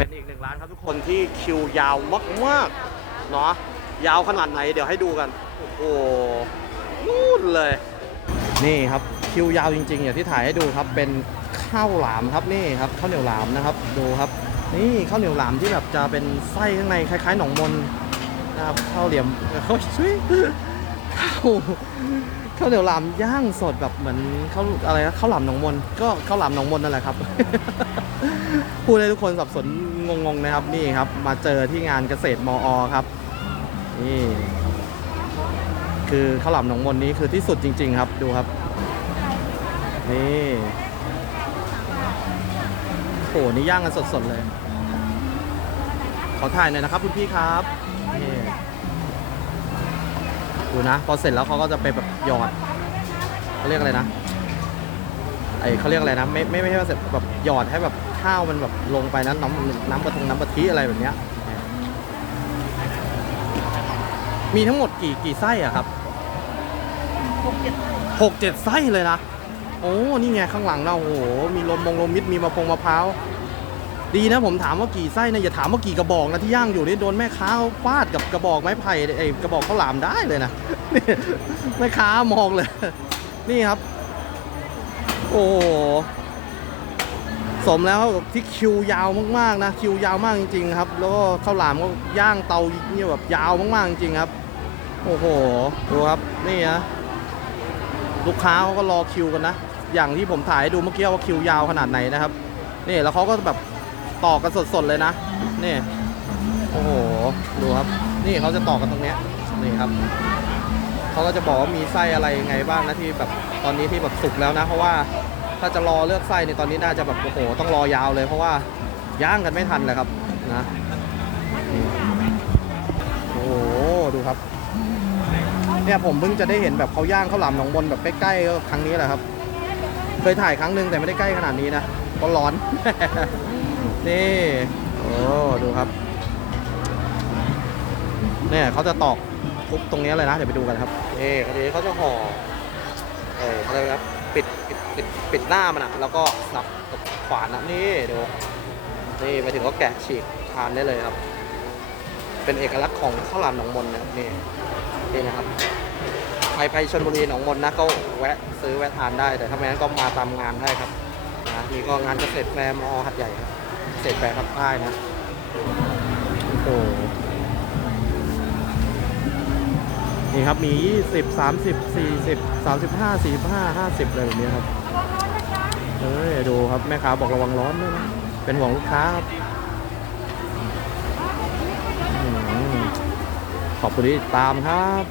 เป็นอีกหนึ่งร้านครับทุกคนที่คิวยาวมากๆเนาะยาวขนาดไหนเดี๋ยวให้ดูกัน โอ้โหนู่นเลย นี่ครับคิวยาวจริงๆอย่างที่ถ่ายให้ดูครับเป็นข้าวหลามครับนี่ครับข้าวเหนียวหลามนะครับดูครับ นี่ข้าวเหนียวหลามที่แบบจะเป็นไส้ข้างในคล้ายๆ หนองมนนะครับข้าวเหลี่ยมเฮ้ยช่วยข้าว ข้าวเหนียวหลามย่างสดแบบเหมือนข้าวอะไรนะข้าวหลามหนองมนก็ข้าวหลามหนองมนนั่นแหละครับ พูดให้ทุกคนสับสนงงๆนะครับนี่ครับ มาเจอที่งานเกษตรมอครับนี่คือข้าวหลามหนองมนนี้คือที่สุดจริง ๆ ครับดูครับนี่โหนี่ย่างกันสดๆเลย ขอถ่ายหน่อยนะครับคุณพี่ครับนี่ ดูนะ พอเสร็จแล้วเขาก็จะไปแบบหยอดเขาเรียกอะไรนะไอเขาเรียกอะไรนะไม่ไม่ไม่ใช่ว่าเสร็จแบบหยอดให้แบบข้าวมันแบบลงไปนะน้ำน้ำกระทงน้ำกะทิอะไรแบบเนี้ยมีทั้งหมดกี่กี่ไส้อะครับหกเจ็ดไส้เลยนะ โอ้ นี่ไงข้างหลังเราโอ้โห มีลมมงลมมิด มีมะพงมะพร้าว ดีนะผมถามว่ากี่ไส้นะอย่าถามว่ากี่กระบอกนะที่ย่างอยู่นี่โดนแม่ค้าฟาดกับกระบอกไม้ไผ่ไอ้กระบอกข้าวหลามได้เลยนะนี่แม่ค้ามองเลย นี่ครับ โอ้สมแล้วที่คิวยาวมากๆนะคิวยาวมากจริงๆครับ แล้วก็ข้าวหลามก็ย่างเตาเนี่ยแบบยาวมากๆจริงครับ โอ้โหดูครับนี่นะลูกค้าเขาก็รอคิวกันนะอย่างที่ผมถ่ายให้ดูเมื่อกี้ว่าคิวยาวขนาดไหนนะครับนี่แล้วเขาก็แบบ ต่อกันสดๆเลยนะนี่โอ้โหดูครับ นี่เขาจะต่อกันตรงเนี้ยนี่ครับเขาก็จะบอกว่ามีไส้อะไรยังไงบ้างนะที่แบบตอนนี้ที่แบบสุกแล้วนะ เพราะว่าถ้าจะรอเลือกไส้ในตอนนี้น่าจะแบบโอ้โหต้องรอยาวเลย เพราะว่าย่างกันไม่ทันเลยครับนะโอ้โหดูครับเนี่ยผมเพิ่งจะได้เห็นแบบเขาย่างข้าวหลามหนองบนแบบใกล้ๆครั้งนี้แหละครับ เคยถ่ายครั้งหนึ่งแต่ไม่ได้ใกล้ขนาดนี้นะเพราะร้อน นี่ โอ้ ดูครับ เนี่ยเขาจะตอกทุบตรงนี้เลยนะ เดี๋ยวไปดูกันครับเอ๊คราวนี้เขาจะห่อ เออเขาเรียกว่าปิดปิดปิดปิดหน้ามันอะแล้วก็สับกับขวานนะนี่ดูนี่ไปถึงก็แกะฉีกทานได้เลยครับ เป็นเอกลักษณ์ของข้าวหลามหนองมนนะนี่นี่นะครับใครไปชลบุรีหนองมนนะก็แวะซื้อแวะทานได้แต่ถ้าไม่งั้นก็มาตามงานได้ครับนะนี่ก็งานเกษตรแฟร์มอหัดใหญ่ครับ เกษแฟร์ภาคใต้นะ โอ้โหนี่ครับมี 20 30 40 35 45 50อะไรแบบนี้ครับเอ้ยดูครับแม่ค้าบอกระวังร้อนด้วยนะเป็นห่วงลูกค้าครับขอบคุณที่ตามครับ